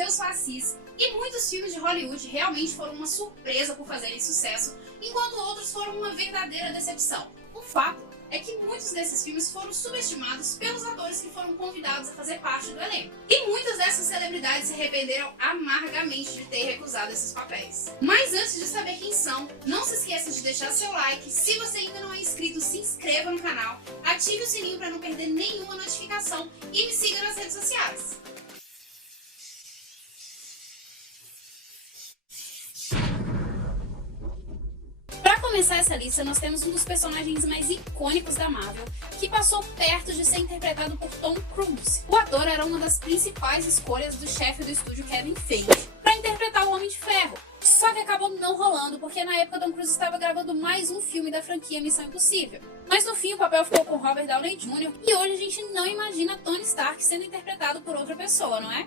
eu sou a Cis, e muitos filmes de Hollywood realmente foram uma surpresa por fazerem sucesso, enquanto outros foram uma verdadeira decepção. O fato é que muitos desses filmes foram subestimados pelos atores que foram convidados a fazer parte do elenco. E muitas dessas celebridades se arrependeram amargamente de ter recusado esses papéis. Mas antes de saber quem são, não se esqueça de deixar seu like, se você ainda não é inscrito, se inscreva no canal, ative o sininho para não perder nenhuma notificação e me siga nas redes sociais. Para começar essa lista, nós temos um dos personagens mais icônicos da Marvel, que passou perto de ser interpretado por Tom Cruise. O ator era uma das principais escolhas do chefe do estúdio Kevin Feige para interpretar o Homem de Ferro. Só que acabou não rolando, porque na época Tom Cruise estava gravando mais um filme da franquia Missão Impossível. Mas no fim o papel ficou com Robert Downey Jr. e hoje a gente não imagina Tony Stark sendo interpretado por outra pessoa, não é?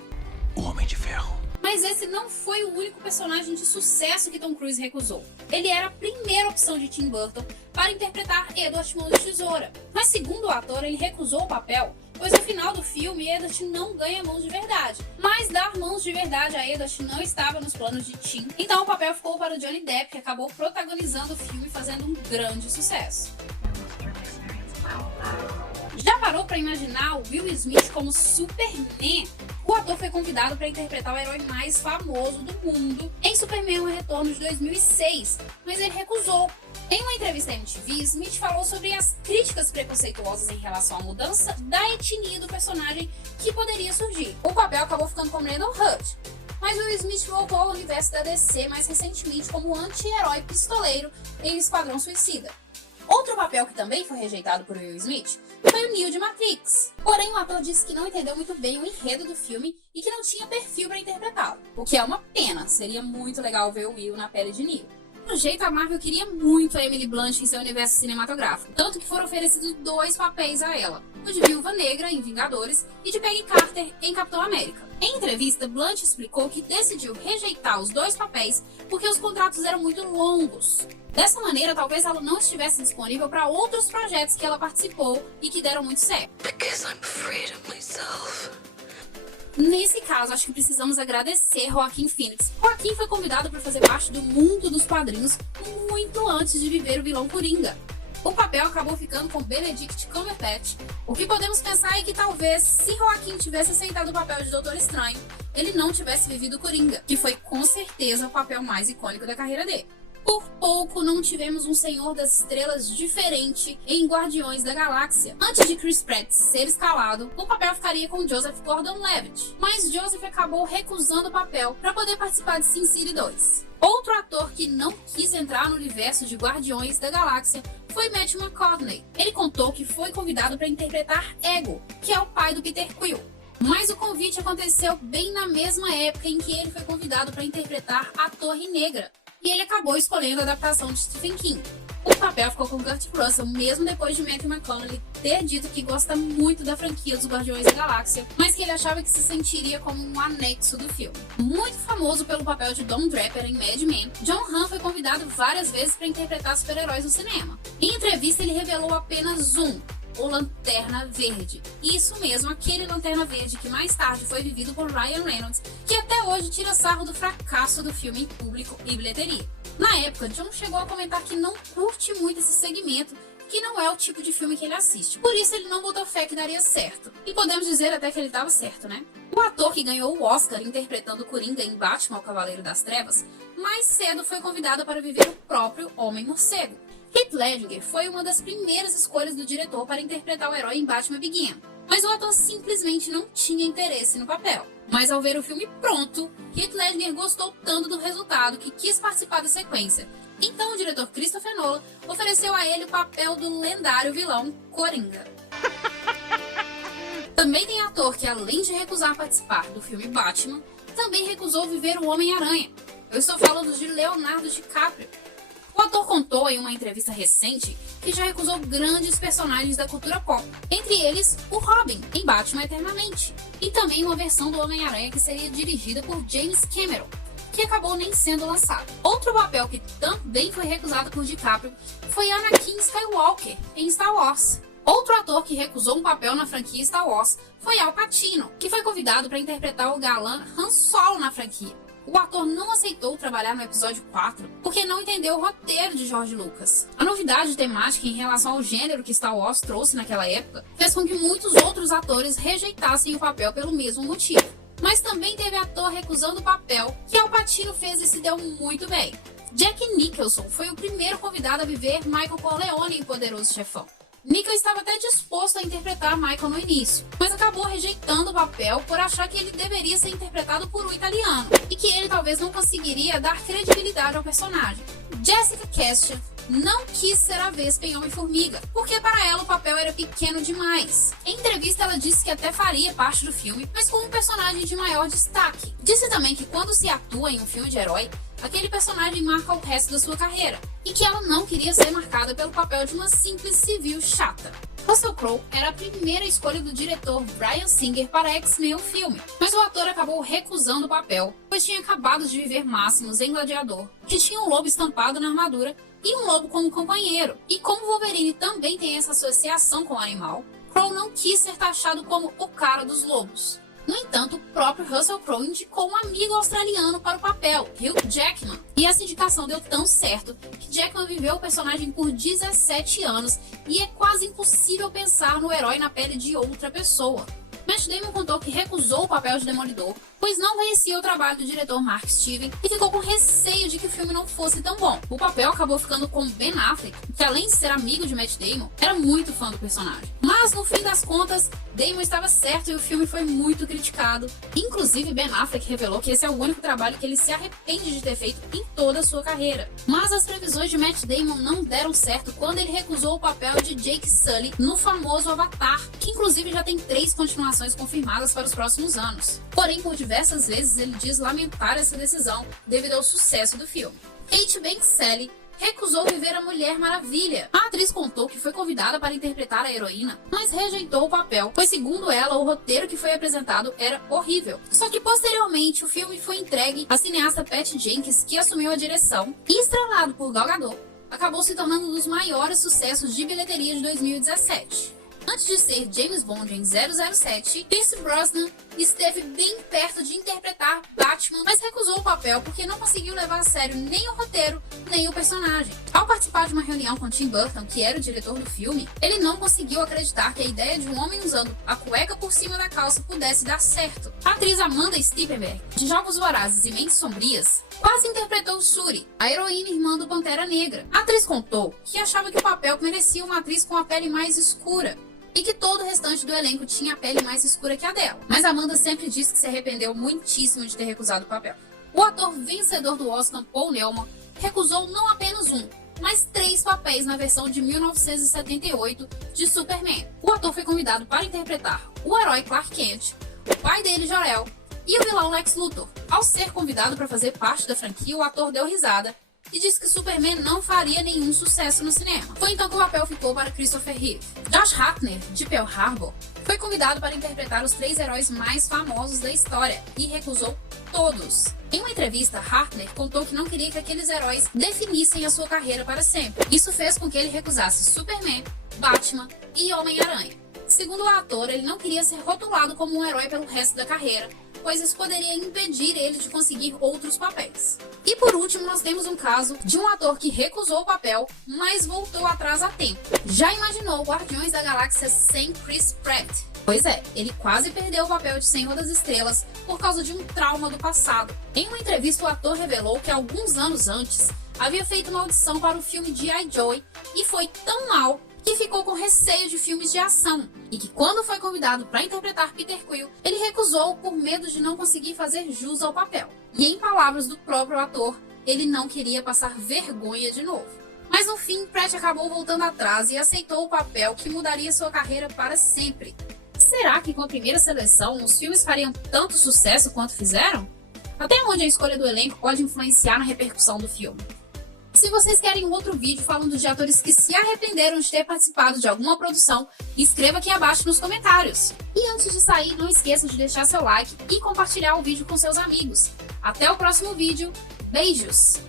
O Homem de Ferro. Mas esse não foi o único personagem de sucesso que Tom Cruise recusou. Ele era a primeira opção de Tim Burton para interpretar Edward Mãos de Tesoura. Mas segundo o ator, ele recusou o papel, pois no final do filme, Edward não ganha mãos de verdade. Mas dar mãos de verdade a Edward não estava nos planos de Tim, então o papel ficou para Johnny Depp, que acabou protagonizando o filme e fazendo um grande sucesso. Já parou para imaginar o Will Smith como Superman? O ator foi convidado para interpretar o herói mais famoso do mundo em Superman: O Retorno de 2006, mas ele recusou. Em uma entrevista à MTV, Smith falou sobre as críticas preconceituosas em relação à mudança da etnia do personagem que poderia surgir. O papel acabou ficando com Brandon Hood, mas Will Smith voltou ao universo da DC mais recentemente como anti-herói pistoleiro em Esquadrão Suicida. Outro papel que também foi rejeitado por Will Smith foi o Neo de Matrix. Porém, o ator disse que não entendeu muito bem o enredo do filme e que não tinha perfil para interpretá-lo. O que é uma pena, seria muito legal ver o Will na pele de Neo. Pelo jeito, a Marvel queria muito a Emily Blunt em seu universo cinematográfico, tanto que foram oferecidos 2 papéis a ela, o de Viúva Negra em Vingadores e de Peggy Carter em Capitão América. Em entrevista, Blunt explicou que decidiu rejeitar os 2 papéis porque os contratos eram muito longos. Dessa maneira, talvez ela não estivesse disponível para outros projetos que ela participou e que deram muito certo. Because I'm afraid of myself. Nesse caso, acho que precisamos agradecer Joaquin Phoenix. Joaquin foi convidado para fazer parte do mundo dos quadrinhos muito antes de viver o vilão Coringa. O papel acabou ficando com Benedict Cumberbatch. O que podemos pensar é que talvez, se Joaquin tivesse aceitado o papel de Doutor Estranho, ele não tivesse vivido Coringa, que foi com certeza o papel mais icônico da carreira dele. Por pouco não tivemos um Senhor das Estrelas diferente em Guardiões da Galáxia. Antes de Chris Pratt ser escalado, o papel ficaria com Joseph Gordon-Levitt, mas Joseph acabou recusando o papel para poder participar de Sin City 2. Outro ator que não quis entrar no universo de Guardiões da Galáxia foi Matthew McConaughey. Ele contou que foi convidado para interpretar Ego, que é o pai do Peter Quill. Mas o convite aconteceu bem na mesma época em que ele foi convidado para interpretar a Torre Negra, e ele acabou escolhendo a adaptação de Stephen King. O papel ficou com Kurt Russell, mesmo depois de Matthew McConaughey ter dito que gosta muito da franquia dos Guardiões da Galáxia, mas que ele achava que se sentiria como um anexo do filme. Muito famoso pelo papel de Don Draper em Mad Men, John Hamm foi convidado várias vezes para interpretar super-heróis no cinema. Em entrevista, ele revelou apenas o Lanterna Verde. Isso mesmo, aquele Lanterna Verde que mais tarde foi vivido por Ryan Reynolds, que até hoje tira sarro do fracasso do filme em público e bilheteria. Na época, John chegou a comentar que não curte muito esse segmento, que não é o tipo de filme que ele assiste. Por isso ele não botou fé que daria certo. E podemos dizer até que ele estava certo, né? O ator que ganhou o Oscar interpretando Coringa em Batman, o Cavaleiro das Trevas, mais cedo foi convidado para viver o próprio Homem-Morcego. Heath Ledger foi uma das primeiras escolhas do diretor para interpretar o herói em Batman Begins, mas o ator simplesmente não tinha interesse no papel. Mas ao ver o filme pronto, Heath Ledger gostou tanto do resultado que quis participar da sequência. Então o diretor Christopher Nolan ofereceu a ele o papel do lendário vilão Coringa. Também tem ator que, além de recusar participar do filme Batman, também recusou viver o Homem-Aranha. Eu estou falando de Leonardo DiCaprio. O ator contou em uma entrevista recente que já recusou grandes personagens da cultura pop, entre eles o Robin, em Batman Eternamente, e também uma versão do Homem-Aranha que seria dirigida por James Cameron, que acabou nem sendo lançado. Outro papel que também foi recusado por DiCaprio foi Anakin Skywalker, em Star Wars. Outro ator que recusou um papel na franquia Star Wars foi Al Pacino, que foi convidado para interpretar o galã Han Solo na franquia. O ator não aceitou trabalhar no episódio 4 porque não entendeu o roteiro de George Lucas. A novidade temática em relação ao gênero que Star Wars trouxe naquela época fez com que muitos outros atores rejeitassem o papel pelo mesmo motivo. Mas também teve ator recusando o papel que Al Pacino fez e se deu muito bem. Jack Nicholson foi o primeiro convidado a viver Michael Corleone em Poderoso Chefão. Nicholson estava até disposto a interpretar Michael no início, mas acabou rejeitando o papel por achar que ele deveria ser interpretado por um italiano e que ele talvez não conseguiria dar credibilidade ao personagem. Jessica Chastain não quis ser a Vespa em Homem-Formiga, porque para ela o papel era pequeno demais. Em entrevista ela disse que até faria parte do filme, mas com um personagem de maior destaque. Disse também que quando se atua em um filme de herói, aquele personagem marca o resto da sua carreira, e que ela não queria ser marcada pelo papel de uma simples civil chata. Russell Crowe era a primeira escolha do diretor Bryan Singer para X-Men o filme, mas o ator acabou recusando o papel, pois tinha acabado de viver Máximos em Gladiador, que tinha um lobo estampado na armadura e um lobo como companheiro. E como Wolverine também tem essa associação com o animal, Crowe não quis ser taxado como o cara dos lobos. No entanto, o próprio Russell Crowe indicou um amigo australiano para o papel, Hugh Jackman. E essa indicação deu tão certo que Jackman viveu o personagem por 17 anos e é quase impossível pensar no herói na pele de outra pessoa. Matt Damon contou que recusou o papel de Demolidor, pois não conhecia o trabalho do diretor Mark Steven e ficou com receio de que o filme não fosse tão bom. O papel acabou ficando com Ben Affleck, que além de ser amigo de Matt Damon, era muito fã do personagem. Mas no fim das contas, Damon estava certo e o filme foi muito criticado. Inclusive, Ben Affleck revelou que esse é o único trabalho que ele se arrepende de ter feito em toda a sua carreira. Mas as previsões de Matt Damon não deram certo quando ele recusou o papel de Jake Sully no famoso Avatar, que inclusive já tem 3 continuações confirmadas para os próximos anos. Porém, por diversas vezes ele diz lamentar essa decisão devido ao sucesso do filme. Kate Beckinsale recusou viver a Mulher Maravilha. A atriz contou que foi convidada para interpretar a heroína, mas rejeitou o papel, pois segundo ela, o roteiro que foi apresentado era horrível. Só que posteriormente o filme foi entregue à cineasta Patty Jenkins, que assumiu a direção, e estrelado por Gal Gadot, acabou se tornando um dos maiores sucessos de bilheteria de 2017. Antes de ser James Bond em 007, Pierce Brosnan esteve bem perto de interpretar Batman, mas recusou o papel porque não conseguiu levar a sério nem o roteiro, nem o personagem. Ao participar de uma reunião com Tim Burton, que era o diretor do filme, ele não conseguiu acreditar que a ideia de um homem usando a cueca por cima da calça pudesse dar certo. A atriz Amanda Stippenberg, de Jogos Vorazes e Mentes Sombrias, quase interpretou Shuri, a heroína irmã do Pantera Negra. A atriz contou que achava que o papel merecia uma atriz com a pele mais escura, e que todo o restante do elenco tinha a pele mais escura que a dela. Mas Amanda sempre disse que se arrependeu muitíssimo de ter recusado o papel. O ator vencedor do Oscar, Paul Newman, recusou não apenas um, mas 3 papéis na versão de 1978 de Superman. O ator foi convidado para interpretar o herói Clark Kent, o pai dele, Jor-El, e o vilão Lex Luthor. Ao ser convidado para fazer parte da franquia, o ator deu risada e disse que Superman não faria nenhum sucesso no cinema. Foi então que o papel ficou para Christopher Reeve. Josh Hartnett, de Pearl Harbor, foi convidado para interpretar os 3 heróis mais famosos da história e recusou todos. Em uma entrevista, Hartnett contou que não queria que aqueles heróis definissem a sua carreira para sempre. Isso fez com que ele recusasse Superman, Batman e Homem-Aranha. Segundo o ator, ele não queria ser rotulado como um herói pelo resto da carreira, pois isso poderia impedir ele de conseguir outros papéis. E por último, nós temos um caso de um ator que recusou o papel, mas voltou atrás a tempo. Já imaginou Guardiões da Galáxia sem Chris Pratt? Pois é, ele quase perdeu o papel de Senhor das Estrelas por causa de um trauma do passado. Em uma entrevista, o ator revelou que alguns anos antes havia feito uma audição para o filme G.I. Joe e foi tão mal que ficou com receio de filmes de ação, e que quando foi convidado para interpretar Peter Quill, ele recusou por medo de não conseguir fazer jus ao papel. E em palavras do próprio ator, ele não queria passar vergonha de novo. Mas no fim, Pratt acabou voltando atrás e aceitou o papel que mudaria sua carreira para sempre. Será que com a primeira seleção os filmes fariam tanto sucesso quanto fizeram? Até onde a escolha do elenco pode influenciar na repercussão do filme? Se vocês querem um outro vídeo falando de atores que se arrependeram de ter participado de alguma produção, escreva aqui abaixo nos comentários. E antes de sair, não esqueça de deixar seu like e compartilhar o vídeo com seus amigos. Até o próximo vídeo. Beijos!